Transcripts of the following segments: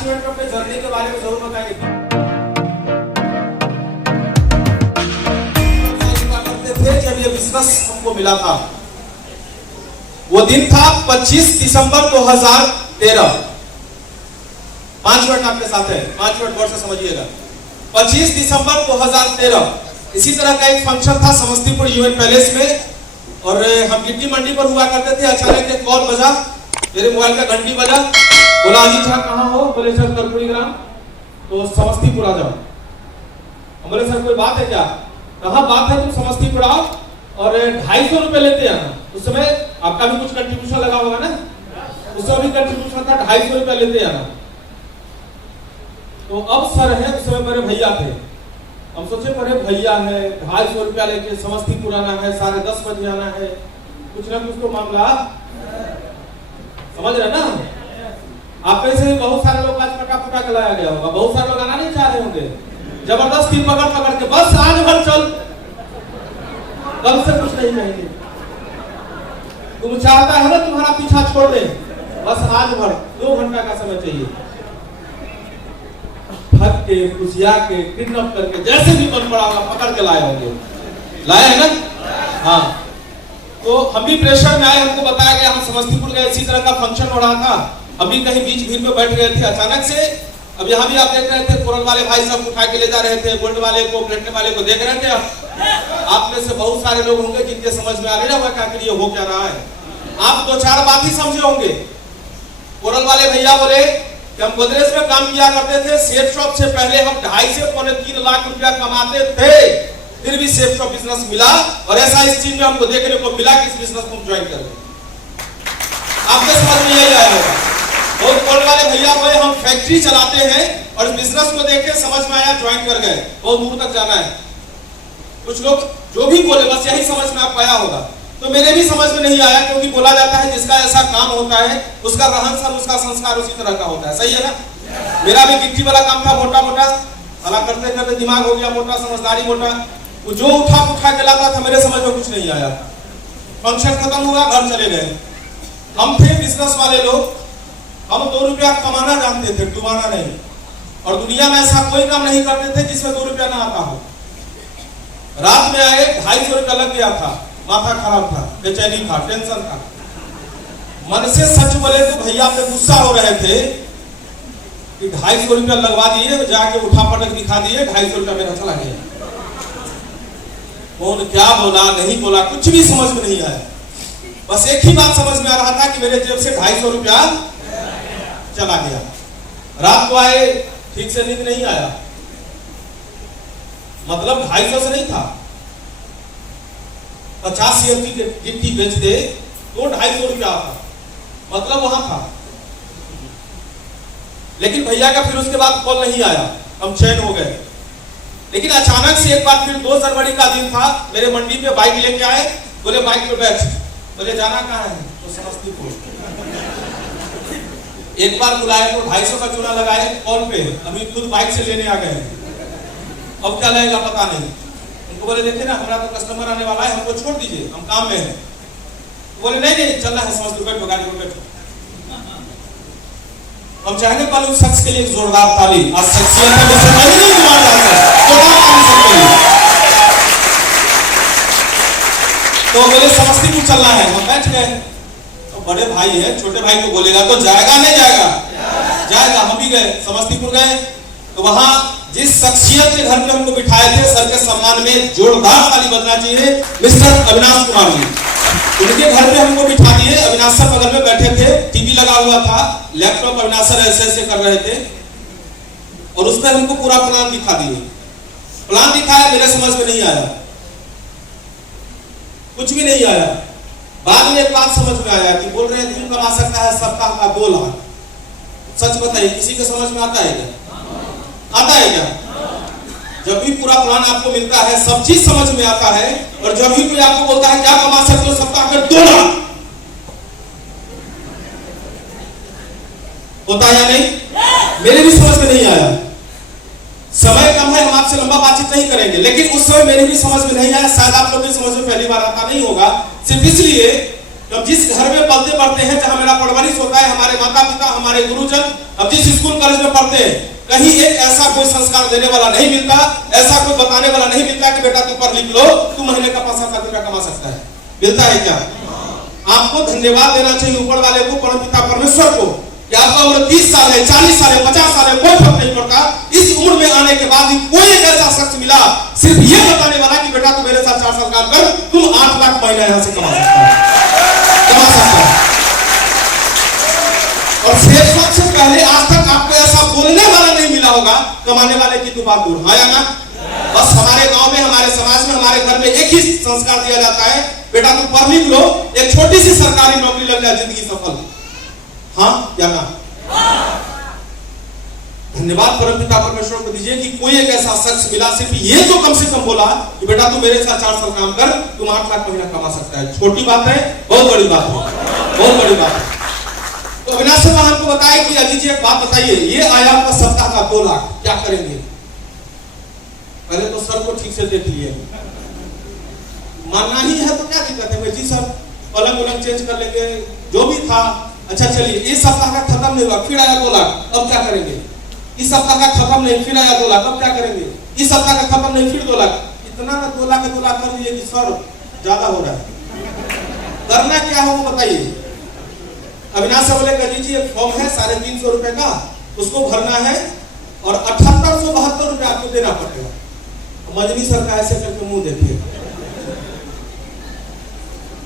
5 minute में अपने journey के बारे में जरूर बताएंगे। जब ये बिजनेस हमको मिला था, वो दिन था 25 दिसंबर 2013। 5 मिनट आपके साथ है, 5 मिनट गौर से समझिएगा। 25 दिसंबर 2013 इसी तरह का एक फंक्शन था समस्तीपुर यूएन पैलेस में, और हम गिट्टी मंडी पर हुआ करते थे। अचानक एक कॉल बजा, मेरे मोबाइल का घंटी बजा, बोला अजीत झा कहाँ हो? बोले सर कर्पूरी ग्राम, तो समस्तीपुर आ जाओ। हम बोले सर कोई बात है क्या? कहाँ बात है, तुम समस्तीपुर आओ और 250 रुपए लेते आना। उस समय आपका भी कुछ कंट्रीब्यूशन लगा होगा ना, उस समय भी कंट्रीब्यूशन था, 250 रुपए लेते आना। तो अब सर है, उस समय मेरे भैया थे, हम सोचे बड़े भैया है, 250 रुपया लेके समस्तीपुर आना है, 10:30 बजे आना है, कुछ ना कुछ तो मामला, समझ रहे ना। आप में से बहुत सारे लोग आज पटा के लाया गया होगा, बहुत सारे लोग आना नहीं चाह रहे होंगे, जबरदस्ती पकड़ के बस आज भर चल, कल से कुछ नहीं कहेंगे। तुम चाहता है ना तुम्हारा पीछा छोड़ दे, बस आज भर 2 घंटा का समय चाहिए। थक के, खुशिया के, किडनैप करके, जैसे भी बन पड़ा होगा पकड़ के लाए होंगे, लाए है ना। हाँ, तो हम भी प्रेशर में आए, हमको बताया गया, हम समस्तीपुर गए, इसी तरह का फंक्शन हो रहा था, हम भी कहीं बीच भीड़ में बैठ गए थे। अचानक से अब यहाँ भी आप देख रहे थे, कोरल वाले भाई सब उठा के ले जा रहे थे, गोल्ड वाले को, प्लेटिनम वाले को देख रहे थे। आप में से बहुत सारे लोग होंगे जिनके समझ में आ रहा है आखिर ये हो क्या रहा है। आप 2-4 बात ही समझे होंगे। कोरल वाले भैया बोले कि हम गोदरेज में काम किया करते थे, सेफ शॉप से पहले हम 2.5 से 3 लाख रुपया कमाते थे, फिर भी सेफ शॉप बिजनेस मिला, और ऐसा इस चीज में हमको देखने को मिला कि इस बिजनेस को हम ज्वाइन कर रहे। आपके समझ में यही आया होगा। और कोरल वाले भैया बोले हम फैक्ट्री चलाते हैं, और इस बिजनेस को देख के समझ में आया, ज्वाइन कर गए, बहुत दूर तक जाना है। कुछ लोग जो भी बोले बस यही समझ में आपको आया होगा, तो मेरे भी समझ में नहीं आया, क्योंकि बोला जाता है जिसका ऐसा काम होता है उसका रहन सहन, उसका संस्कार उसी तरह का होता है। सही है ना। मेरा भी गिट्टी वाला काम था, मोटा मोटा भला करते करते दिमाग हो गया मोटा, समझदारी मोटा, जो उठा के लाता था मेरे समझ में कुछ नहीं आया। फंक्शन खत्म हुआ, घर चले गए। हम थे बिजनेस वाले लोग, हम 2 रुपया कमाना जानते थे, डुबाना नहीं, और दुनिया में ऐसा कोई काम नहीं करते थे जिसमें 2 रुपया ना आता हो। रात में आए, 250 रुपया लग गया था, माथा खराब था, बेचैनी था, टेंशन था। मन से सच बोले तो भैया पे गुस्सा हो रहे थे कि 250 रुपया लगवा दिए, जाके उठा पटक दिखा दिए, 250 रुपया मेरा चला गया। कौन क्या बोला नहीं बोला कुछ भी समझ में नहीं आया, बस एक ही बात समझ में आ रहा था कि मेरे जेब से 250 रुपया चला गया। रात को आए, ठीक से नींद नहीं आया, मतलब 250 से नहीं था, 50 शेयर की गिट्टी बेच दे तो 250 रुपया आता, मतलब वहां था। लेकिन भैया का फिर उसके बाद कॉल नहीं आया, हम चैन हो गए। लेकिन अचानक से एक बार फिर 2 जनवरी का दिन था, मेरे मंडी पे बाइक लेके आए, बोले बाइक पे बैठ, बोले जाना कहाँ है? तो समस्तीपुर। एक बार बुलाए तो 250 का चूना लगाए कॉल पे, अभी खुद बाइक से लेने आ गए, अब क्या लगेगा पता नहीं। उनको बोले देखिए ना हमारा तो कस्टमर आने वाला है, हमको छोड़ दीजिए, हम काम में हैं। बोले नहीं चलना है, समस्तीपुर बैठो, गाड़ी में बैठो। हम चाहेंगे कल उस शख्स के लिए एक जोरदार ताली, आज शख्सियत है मुझसे नहीं जुबान डालते, जोरदार ताली सबके लिए। तो बोले समस्तीपुर चलना है, हम बैठ गए। तो बड़े भाई है, छोटे भाई को बोलेगा तो जाएगा नहीं जाएगा? जाएगा। हम भी गए, समस्तीपुर गए, तो वहां जिस शख्सियत के घर पे हमको बिठाए थे, सर के सम्मान में जोरदार ताली बजना चाहिए, मिस्टर अविनाश कुमार जी। उनके घर पे हमको बिठा दिए, अविनाश सर बगल में बैठे थे, टीवी लगा हुआ था, लैपटॉप अविनाश सर ऐसे कर रहे थे, और उस पर हमको पूरा प्लान दिखा दिए। प्लान दिखाया, मेरे समझ में नहीं आया, कुछ भी नहीं आया। बाद में एक बात समझ में आया कि बोल रहे हैं दिन कमा सकता है सप्ताह का 2 लाख। सच बताइए, किसी के समझ में आता है क्या? आता है क्या? जब भी पूरा प्लान आपको मिलता है, सब चीज समझ में आता है, और जब भी कोई आपको बोलता है क्या कमा सकते हो सप्ताह में 2 लाख, होता है या नहीं? मेरे भी समझ में नहीं आया। समय कम है, हम आपसे लंबा बातचीत नहीं करेंगे, लेकिन उस समय मेरे भी समझ में नहीं आया, शायद आप लोग की समझ में पहली बार आता नहीं होगा, सिर्फ इसलिए अब जिस घर में पलते बढ़ते हैं, जहां मेरा परवरिश होता है, हमारे माता पिता, हमारे गुरुजन, अब जिस स्कूल कॉलेज में पढ़ते हैं, कहीं एक ऐसा कोई संस्कार देने वाला नहीं मिलता, ऐसा कोई बताने वाला नहीं मिलता कि बेटा तू पढ़ लिख लो, तू महीने का 5-7 रुपया कमा सकता है। मिलता है क्या? आपको धन्यवाद देना चाहिए ऊपर वाले को, परमपिता परमेश्वर को, कि आपका उम्र 30 साल है, 40 साल है, 50 साल है, कोई फर्क नहीं पड़ता। इस उम्र में आने के बाद भी कोई एक ऐसा शख्स मिला सिर्फ ये बताने वाला कि बेटा तू मेरे साथ 4 साल काम कर, तुम 8 लाख महीना यहां से कमा सकता है, कमा सकता है। और शेष वक्त से पहले आज तक आपको ऐसा बोलने वाला नहीं मिला होगा, कमाने वाले की तो बात दूर। हाँ या ना? बस हमारे गांव में, हमारे समाज में, हमारे घर में एक ही संस्कार दिया जाता है, बेटा तू पढ़ लिख लो, एक छोटी सी सरकारी नौकरी लग जाए, जिंदगी सफल। हाँ या ना? धन्यवाद परमपिता परमेश्वर को दीजिए कि कोई एक ऐसा शख्स मिला, सिर्फ ये तो कम से कम बोला कि बेटा तू मेरे साथ 4 साल काम कर, तुम 8 लाख महीना कमा सकता है। छोटी बात है, बहुत बड़ी बात है, बहुत बड़ी बात है। तो अविनाश शर्मा हमको बताए कि अजीत जी एक बात बताइए, ये आया आपका सप्ताह का 2 लाख, क्या करेंगे? पहले तो सर को ठीक से देख लिए, मानना ही है तो क्या दिक्कत है? जी सर पलंग उलंग चेंज कर लेंगे, जो भी था। अच्छा चलिए, इस सप्ताह का खत्म नहीं हुआ, फिर आया 2 लाख, अब क्या करेंगे? इस सप्ताह का खत्म नहीं, फिर आया 2 लाख, अब क्या करेंगे? इस सप्ताह का खत्म नहीं, फिर 2 लाख। इतना ना 2 लाख कर दिए कि सर ज्यादा हो रहा है, करना क्या हो वो बताइए। अविनाश से बोले कजी जी एक फॉर्म है 350 रुपए का, उसको भरना है और 7872 रुपए आपको देना पड़ेगा। मजनी सर का ऐसे करके मुंह देखिए,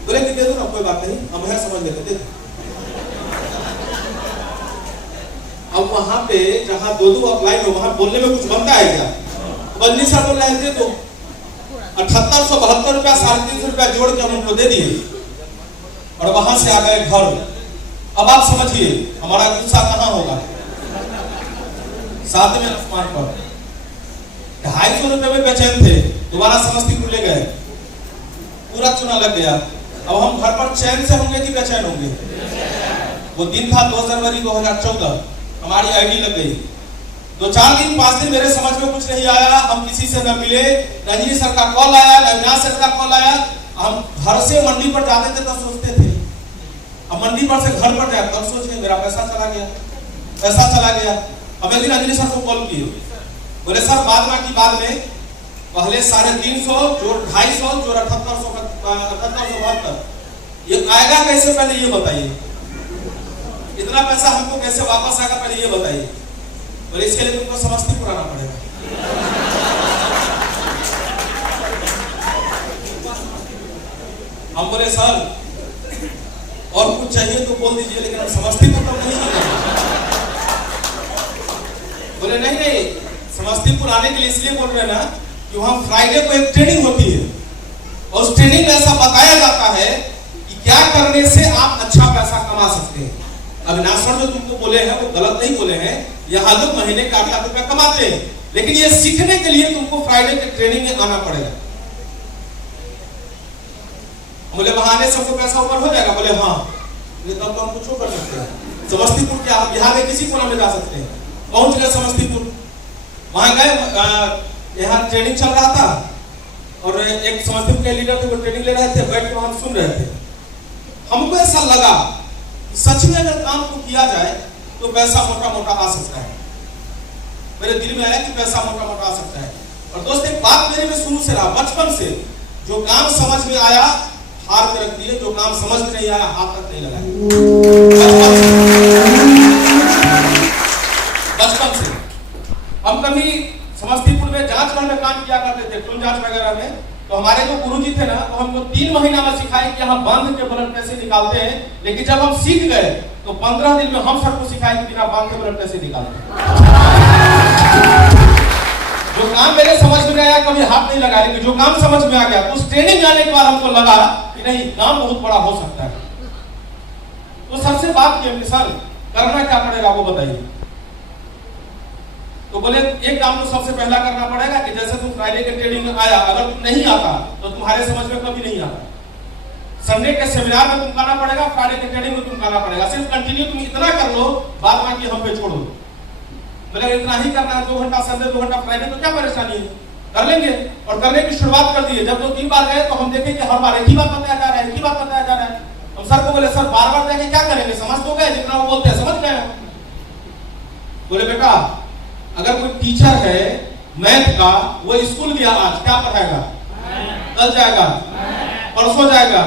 बोले कि दे दो ना, कोई बात नहीं, हम है समझ लेते, दे दो। अब वहां पे जहां 2-2 अप्लाई हो, वहां बोलने में कुछ बनता है क्या? मजनी सर बोल रहे थे तो 7872 रुपया 350 रुपया जोड़ के हम उनको दे दिए और वहां से आ गए घर। अब आप समझिए हमारा गुस्सा कहां होगा? 7वें आसमान पर। 250 रुपए में बेचैन थे, दोबारा समस्तीपुर ले गए, पूरा चुना लग गया। अब हम घर पर चैन से होंगे कि बेचैन होंगे? वो दिन था 2 जनवरी 2014, हमारी आईडी लग गई। 2-4 दिन 5 दिन मेरे समझ में कुछ नहीं आया, हम किसी से न मिले, रंजनी सर का कॉल आया, अविनाश सर का कॉल आया। हम घर से मंडी पर जाते थे तो सोचते थे, अब मंडी पर से घर पर जाए तब सोचे मेरा पैसा चला गया, पैसा चला गया। अब एक दिन रंजनी सर को कॉल किए, बोले सर बाद में पहले 350 जोड़ 250 जोड़ 7872 ये आएगा कैसे, पहले ये बताइए। इतना पैसा हमको कैसे वापस आएगा, पहले ये बताइए। बोले इसके लिए तुमको समस्तीपुर आना पड़ेगा। हम बोले सर और कुछ चाहिए तो बोल दीजिए, लेकिन हम समस्तीपुर तो नहीं जाएंगे। बोले नहीं, समस्तीपुर आने के लिए इसलिए बोल रहे ना कि वहां फ्राइडे को एक ट्रेनिंग होती है और उस ट्रेनिंग में ऐसा बताया जाता है कि क्या करने से आप अच्छा पैसा कमा सकते हैं। अविनाश सर जो तुमको बोले हैं वो गलत नहीं बोले हैं, यहाँ लोग महीने का 8 लाख रुपया कमाते हैं, लेकिन ये सीखने के लिए तुमको फ्राइडे के ट्रेनिंग में आना पड़ेगा। बोले वहां आने से हमको पैसा ऊपर हो जाएगा? बोले हाँ, तब तो हम कुछ कर सकते हैं। समस्तीपुर के आप बिहार में किसी कोना में जा सकते हैं। पहुंच गए समस्तीपुर, वहां गए, यहाँ ट्रेनिंग चल रहा था और एक समस्तीपुर के लीडर थे, वो ट्रेनिंग ले रहे थे, बैठ के हम सुन रहे थे। हमको ऐसा लगा कि सच में अगर काम को किया जाए तो पैसा मोटा मोटा आ सकता है। मेरे दिल में आया कि पैसा मोटा मोटा आ सकता है। और दोस्त एक बात मेरे में शुरू से रहा, बचपन से, जो काम समझ में आया हार के रख दिए, जो काम समझ में नहीं आया हाथ तक नहीं लगाए। बचपन से हम कभी समस्तीपुर में जांच में काम किया करते थे, खून जांच वगैरह में, तो हमारे जो गुरुजी थे ना, वो हमको 3 महीना में सिखाए कि यहाँ बांध के ब्लड कैसे निकालते हैं। लेकिन जब हम सीख गए तो 15 दिन में हम सबको सिखाए कि बिना बांध के ब्लड कैसे निकालते हैं। जो काम मेरे समझ में आया कभी हाथ नहीं लगाया, लेकिन जो काम समझ में आ गया तो उस ट्रेनिंग आने के बाद हमको लगा कि नहीं, काम बहुत बड़ा हो सकता है। तो सर से बात की कि सर करना क्या पड़ेगा वो बताइए। तो बोले एक काम तो सबसे पहला करना पड़ेगा कि जैसे तुम फ्राइडे के ट्रेनिंग में आया, अगर तुम नहीं आता तो तुम्हारे समझ में कभी नहीं आता। संडे के सेमिनार में तुम गाना पड़ेगा, फ्राइडे के ट्रेनिंग में तुम गाना पड़ेगा। सिर्फ कंटिन्यू तुम इतना कर लो, बाद बाकी हम पे छोड़ो। बोले इतना ही करना है, 2 घंटा संडे 2 घंटा फ्राइडे, तो क्या परेशानी है, कर लेंगे। और करने की शुरुआत कर दिए। जब 2-3 बार गए तो हम देखें कि हर बार एक ही बात बताया जा रहा है, एक ही बात बताया जा रहा है। हम हम सर को बोले सर बार बार जाके क्या करेंगे, समझ तो गए, जितना वो बोलते हैं समझ गए। बोले बेटा अगर कोई टीचर है मैथ का, वो स्कूल गया आज, क्या पढ़ाएगा? कल जाएगा, परसों जाएगा,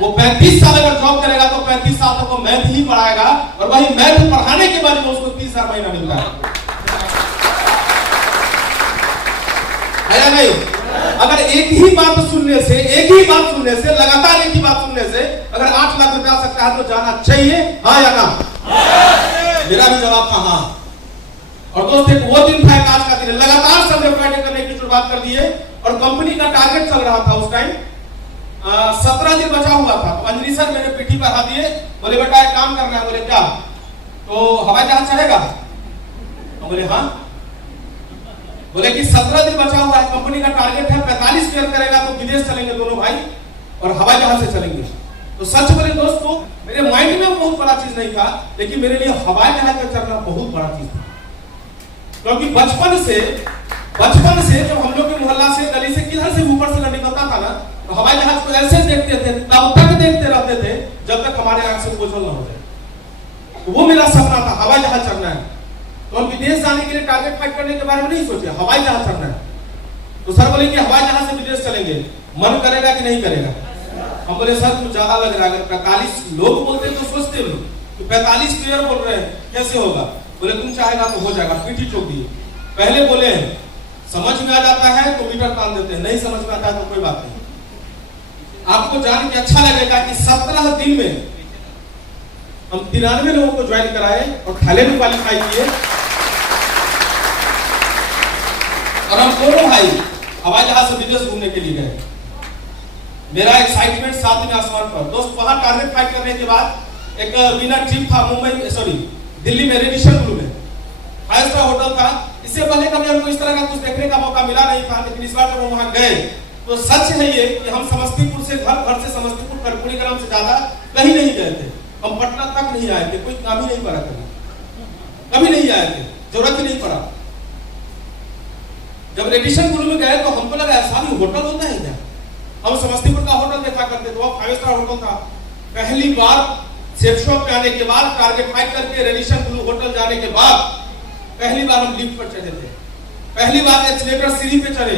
वो 35 साल अगर जॉब करेगा तो 35 साल तक वो मैथ ही पढ़ाएगा, और वही मैथ पढ़ाने के बाद उसको 30,000 महीना मिलता है या नहीं? अगर एक ही बात सुनने से लगातार एक ही बात सुनने से अगर 8 लाख रुपया आ सकता है तो जाना चाहिए, हाँ या ना? मेरा भी जवाब था हाँ। और दोस्त एक वो दिन था, एक आज का दिन, लगातार संडे फ्राइडे करने की शुरुआत कर दिए, और कंपनी का टारगेट चल रहा था उस टाइम 17 दिन बचा हुआ था। तो अंजलि सर मेरे पीठी पर हाथ दिए, बोले बेटा एक काम करना है। बोले क्या? तो हवाई जहाज चलेगा? बोले हाँ। बोले कि 17 दिन बचा हुआ है, कंपनी का टारगेट है 45 क्लियर करेगा तो विदेश चलेंगे दोनों भाई, और हवाई जहाज से चलेंगे। तो सच बोले दोस्तों, मेरे माइंड में बहुत बड़ा चीज नहीं था, लेकिन मेरे लिए हवाई जहाज पे चढ़ना बहुत बड़ा चीज था। क्योंकि बचपन से जब हम लोग के मोहल्ला से गली से किधर से ऊपर से निकलता था ना, तो हवाई जहाज को ऐसे देखते थे, तब तक देखते रहते थे जब तक हमारे आंख से ओझल न हो जाए। तो वो मेरा सपना था, हवाई जहाज चढ़ना है। तो हम विदेश जाने के लिए टारगेट फाइट करने के बारे में नहीं सोचे, हवाई जहाज चढ़ना है। तो सर बोले कि हवाई जहाज से विदेश चलेंगे, मन करेगा कि नहीं करेगा? हम बोले सर कुछ ज्यादा लग रहा है, अगर 45 लोग बोलते तो सोचते लोग कि 45 क्लियर बोल रहे हैं, कैसे होगा? बोले तुम चाहेगा तो हो जाएगा, पीठी ठोक दिए। पहले बोले समझ में आ जाता है तो मीटर तान देते हैं, नहीं समझ में आता है तो कोई बात नहीं। आपको जान के अच्छा लगेगा कि 17 दिन में हम 93 लोगों को ज्वाइन कराए और थाले में क्वालिफाई किए, और हम दोनों भाई हवाई जहाज से विदेश घूमने के लिए गए। मेरा एक्साइटमेंट 7वें आसमान पर। दोस्त वहां टारगेट फाइट करने के बाद एक विनर ट्रिप था दिल्ली में, रेडिशन ब्लू में 5 स्टार होटल था। इससे पहले कभी हमको इस तरह का कुछ देखने का मौका मिला नहीं था, लेकिन इस बार जब वहां गए तो सच है ये कि हम समस्तीपुर से घर से समस्तीपुर कर्पूरी ग्राम से ज्यादा कहीं नहीं गए थे। हम पटना तक नहीं आए थे, कोई काम ही नहीं पड़ा, कभी नहीं आए थे, जरूरत ही नहीं पड़ा। जब रेडिशन ब्लू में गए तो हमको लगा ऐसा भी होटल होता है क्या? हम समस्तीपुर का होटल देखा करते थे, वो 5 स्टार होटल था। पहली बार सेफ शॉप पे आने के बाद, टारगेट फाइट करके रेडिशन ब्लू होटल जाने के बाद पहली बार हम लिफ्ट पर चढ़े थे, पहली बार एस्केलेटर सीढ़ी पे चढ़े,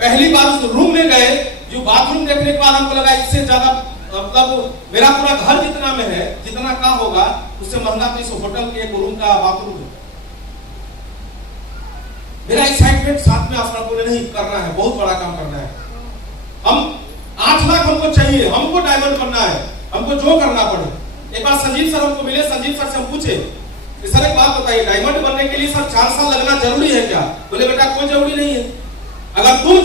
पहली बार उस रूम में गए जो बाथरूम देखने के बाद हमको लगा इससे ज्यादा, मतलब मेरा पूरा घर जितना में है, जितना का होगा उससे महंगा तो इस होटल के एक रूम का बाथरूम है। मेरा एक्साइटमेंट 7वें आसमान को नहीं करना है, बहुत बड़ा काम करना है। हम 8 लाख हमको चाहिए, हमको डायमंड बनना है, हमको जो करना पड़े। एक बार संजीव सर हमको मिले, संजीव सर से हम पूछे कि सर एक बात बताइए, डायमंड बनने के लिए सर 4 साल लगना जरूरी है क्या? बोले बेटा कोई जरूरी नहीं है। अगर तुम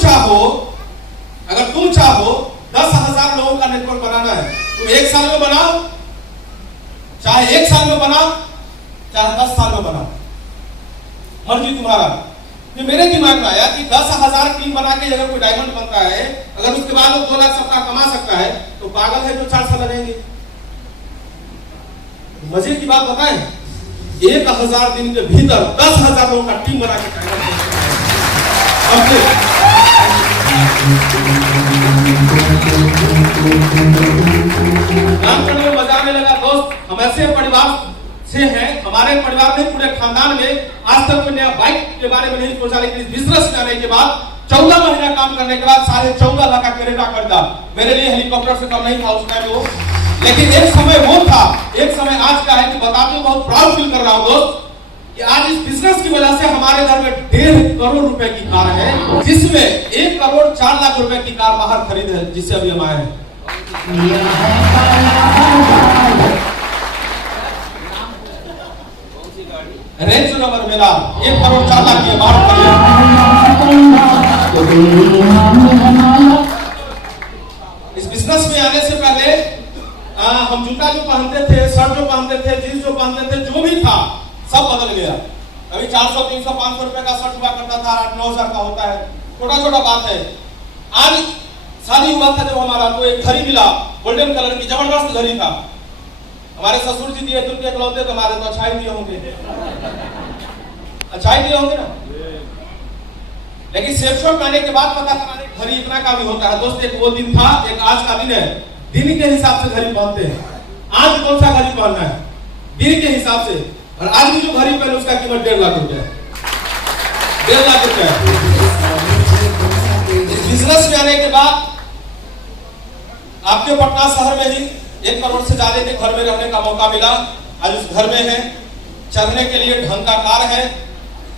चाहो 10,000 लोगों का नेटवर्क बनाना है, तुम 1 साल में बनाओ, चाहे 1 साल में बनाओ, चाहे 10 साल में बनाओ, मर्जी तुम्हारा। तो मेरे दिमाग में आया कि 10,000 टीम बना के अगर कोई डायमंड बनता है, अगर उसके बाद वो 2 लाख सप्ताह कमा सकता है, तो पागल है जो 4 साल लगेंगे। मजे की बात बताएं, 1000 दिन के भीतर 10,000 लोगों का टीम बना के काम करने में मजा आने लगा। दोस्त हम ऐसे परिवार से हैं, हमारे परिवार में पूरे खानदान में आज तक कोई नया बाइक के बारे में नहीं सोचा, लेकिन इस बिजनेस में आने के बाद 14 महीना काम करने के बाद 14.5 लाख का क्रेटा खरीदा। मेरे लिए हेलीकॉप्टर से कम नहीं था उस टाइम वो, लेकिन एक समय वो था, एक समय आज का है कि बताते हुए बहुत प्राउड फील कर रहा हूं दोस्त कि आज इस बिजनेस की वजह से हमारे घर में 1.5 करोड़ रुपए की कार है, जिसमें 1 करोड़ 4 लाख रुपए की कार बाहर खरीद है, जिससे अभी हम आए हैं। रेंज रोवर मेरा 1 करोड़ 4 लाख की बाहर इस बिजनेस में आने से पहले हम जूता जो पहनते थे, शर्ट जो पहनते थे, जींस जो पहनते थे, जो भी था सब बदल गया। अभी 400, 300, 500 रुपए का शर्ट हुआ करता था, 8-9 हजार का होता है, छोटा छोटा बात है। आज शादी हुआ था जब हमारा, तो एक घड़ी मिला गोल्डन कलर की, जबरदस्त घड़ी था। हमारे ससुर जी दिए तुम इकलौते, तो हमारे तो अच्छाई दिए होंगे, अच्छाई दिए होंगे ना। लेकिन सेफ शॉप आने के बाद पता चला घड़ी इतना का भी होता है। दोस्त एक वो दिन था, एक आज का दिन है, दिन के हिसाब से घड़ी पहनते हैं। आज कौन सा घड़ी पहनना है दिन के हिसाब से, और आज भी जो घड़ी पहने उसका कीमत 1.5 लाख रुपया है। 1.5 लाख रुपया। इस बिजनेस में आने के बाद आपके पटना शहर में ही 1 करोड़ से ज्यादा के घर में रहने का मौका मिला। आज उस घर में है, चढ़ने के लिए ढंग का कार है।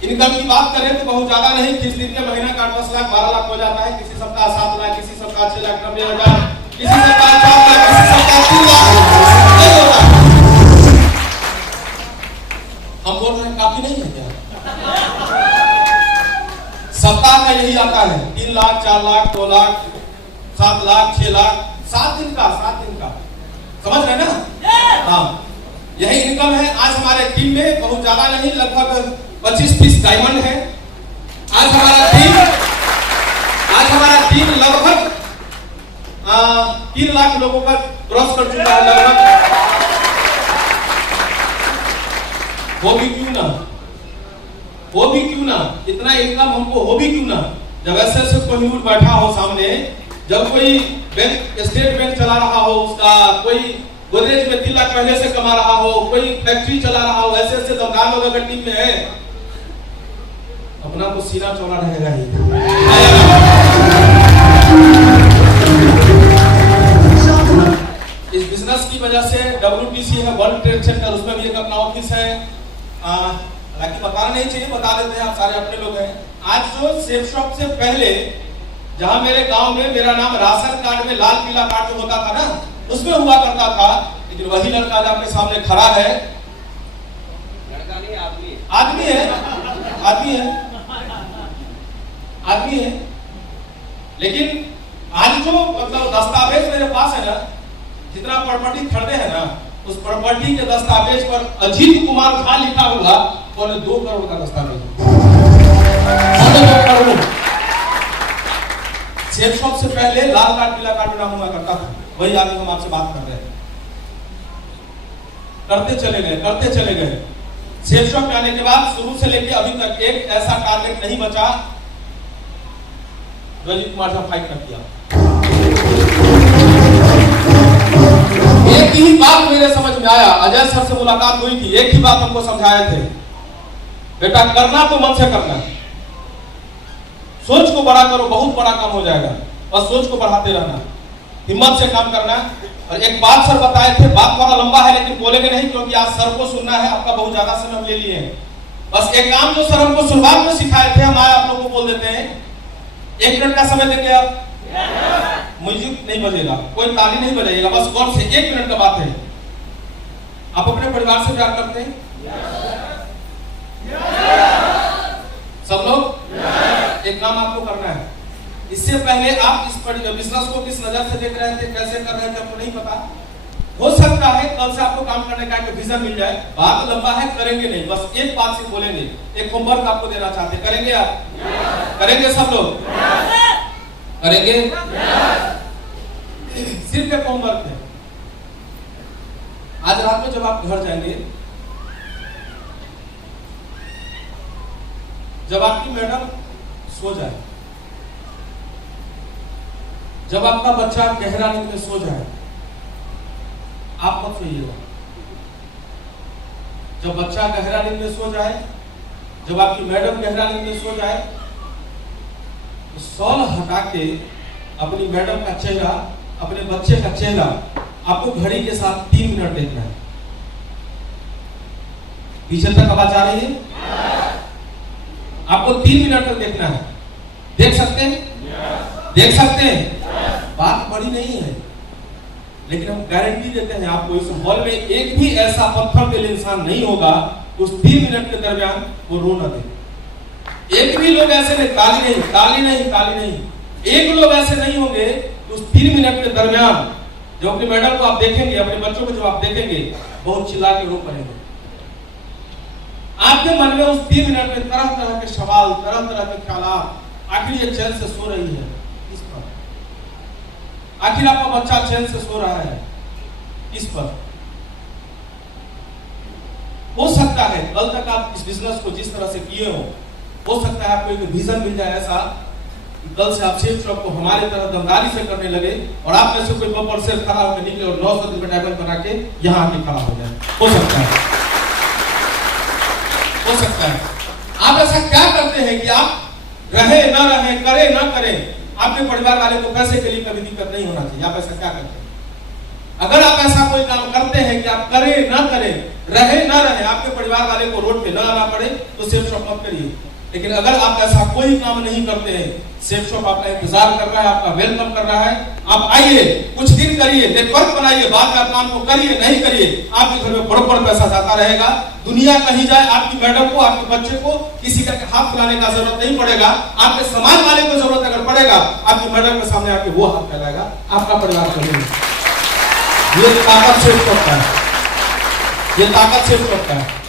इनकम की बात करें तो बहुत ज्यादा नहीं, किसी दिन के महीना का 10 लाख 12 लाख हो जाता है, किसी सप्ताह 7 लाख, किसी सप्ताह 6 लाख 90 हजार, किसी सप्ताह 4 लाख, किसी सप्ताह 3 लाख नहीं होता। हम बोल रहे हैं काफी नहीं है क्या? सप्ताह का यही आता है 3 लाख 4 लाख 2 लाख 7 लाख 6 लाख 7 दिन का समझ रहे ना? हाँ, यही इनकम है। आज हमारे टीम में बहुत ज्यादा नहीं, लगभग 25-30 डायमंड है। आज हमारा टीम लगभग 3 लाख लोगों का क्रॉस कर चुका है लगभग। वो भी क्यों ना इतना इनकम हमको हो भी क्यों ना, जब ऐसे कोई बैठा हो सामने, जब कोई बैंक स्टेट बैंक चला रहा हो, उसका कोई गोदरेज में 3 लाख पहले से कमा रहा हो, कोई फैक्ट्री चला रहा हो, ऐसे दमदार लोग अगर टीम में है, अपना तो सीना चौड़ा रहेगा ही। इस बिजनेस की वजह से WTC है, वर्ल्ड ट्रेड सेंटर, उसमें भी एक अपना ऑफिस है। हालांकि बताना नहीं चाहिए, बता देते हैं, आप सारे अपने लोग हैं। आज जो सेफ शॉप से पहले जहां मेरे गांव में मेरा नाम राशन कार्ड में लाल पीला कार्ड जो होता था ना, उसमें हुआ करता था, लेकिन वही लड़का जो आपके सामने खड़ा है, लड़का नहीं आदमी है। लेकिन आज जो मतलब दस्तावेज मेरे पास है ना, जितना प्रॉपर्टी खरीदे हैं ना, उस प्रॉपर्टी के दस्तावेज पर अजीत कुमार झा लिखा होगा, और 2 करोड़ का दस्तावेज, 2 करोड़। सेफ शॉप से पहले लाल कार्ड पीला कार्ड नाम हुआ करता था, वही आदमी हम आपसे बात कर रहे हैं। करते चले गए। सेफ शॉप में आने के बाद शुरू से लेकर अभी तक एक ऐसा टारगेट नहीं बचा जो अजीत कुमार साहब फाइट कर दिया। एक ही बात मेरे समझ में आया, अजय सर से मुलाकात हुई थी, एक ही बात हमको समझाए थे, बेटा करना तो मन से करना, सोच को बड़ा करो, बहुत बड़ा काम हो जाएगा, बस सोच को बढ़ाते रहना, हिम्मत से काम करना। और एक बात सर बताए थे, बात थोड़ा लंबा है लेकिन बोलेंगे नहीं, क्योंकि आज सर को सुनना है, आपका बहुत ज्यादा समय हम ले लिए हैं। बस एक काम जो सर हमको शुरुआत में सिखाए थे, हम आप लोगों को बोल देते हैं। 1 मिनट का समय देंगे आप, म्यूजिक नहीं बजेगा, कोई ताली नहीं बजाइएगा, बस गौर से 1 मिनट का बात है। आप अपने परिवार से प्यार करते हैं सब लोग? एक काम आपको करना है, इससे पहले आप इस बिजनेस को किस नजर से देख रहे थे, कैसे कर रहे थे, आपको नहीं पता। हो सकता है कल से आपको काम करने का एक विजन मिल जाए। बात लंबा है, करेंगे नहीं, बस एक बात से बोलेंगे। एक होमवर्क आपको देना चाहते, करेंगे आप? करेंगे सब लोग? करेंगे? सिर्फ एक होमवर्क है। आज रात में जब आप घर जाएंगे, जब आपकी मैडम सो जाए, जब आपका बच्चा गहरा नींद में सो जाए, आप मत सोइएगा। जब बच्चा गहरा नींद में सो जाए, जब आपकी मैडम गहरा नींद में सो जाए, तो सॉल हटा के अपनी मैडम का चेहरा, अपने बच्चे का चेहरा आपको घड़ी के साथ 3 मिनट देखना है। पीछे तक आवाज आ रही है? आपको 3 मिनट तक देखना है। देख सकते हैं? देख सकते हैं? बात बड़ी नहीं है, लेकिन हम गारंटी देते हैं आपको, इस हॉल में एक भी ऐसा पत्थर दिल इंसान नहीं होगा उस 3 मिनट के दरमियान वो रो न दे। एक भी लोग ऐसे नहीं, ताली नहीं, एक लोग ऐसे नहीं होंगे उस 3 मिनट के दरमियान, जो अपनी मैडम को आप देखेंगे, अपने बच्चों को जो आप देखेंगे, बहुत चिल्ला के रो पड़ेंगे। आपके मन में उस 3 मिनट में तरह तरह के सवाल, तरह तरह के ख्यालात, आखिर ये चैन से सो रही है इस पर, आखिर आपका बच्चा चैन से सो रहा है इस पर। हो सकता है कल तक आप इस बिजनेस को जिस तरह से किए हो सकता है आपको एक विजन मिल जाए ऐसा कि कल से आप सेफ शॉप को हमारे तरह दमदारी से करने लगे और आप में से कोई बब्बर से खड़ा होकर निकले और 900 रुपए डायमंड बना के यहाँ आके खड़ा हो जाए। हो सकता है, हो सकता है। आप ऐसा क्या करते हैं कि आप रहे ना रहे, करे ना करे, आपके परिवार वाले को पैसे के लिए कभी दिक्कत नहीं होना चाहिए। आप ऐसा क्या करते हैं? अगर आप ऐसा कोई काम करते हैं कि आप करें ना करें, रहे ना रहे, आपके परिवार वाले को रोड पे ना आना पड़े, तो सेफ शॉप मत करिए। लेकिन अगर आप ऐसा कोई काम नहीं करते हैं, सेफ शॉप आपका इंतजार कर रहा है, आपका वेलकम कर रहा है, आप आइए, कुछ दिन करिए, नेटवर्क बनाइए, बाद में आप काम को करिए नहीं करिए, आपके घर में बरोबर पैसा जाता रहेगा। दुनिया कहीं जाए, आपकी मैडम को, आपके बच्चे को किसी का हाथ फैलाने का जरूरत नहीं पड़ेगा। आपके समाज वाले को जरूरत अगर पड़ेगा, आपकी मैडम के सामने आके वो हाथ फैलाएगा, आपका परिवार चलेगा। ये ताकत सेफ शॉप का है, ये ताकत सेफ शॉप का है।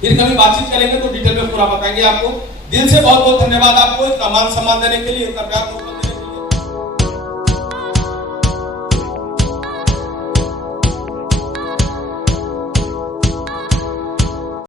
फिर कभी बातचीत करेंगे तो डिटेल में पूरा बताएंगे आपको। दिल से बहुत बहुत धन्यवाद आपको इतना मान सम्मान देने के लिए, इतना प्यार।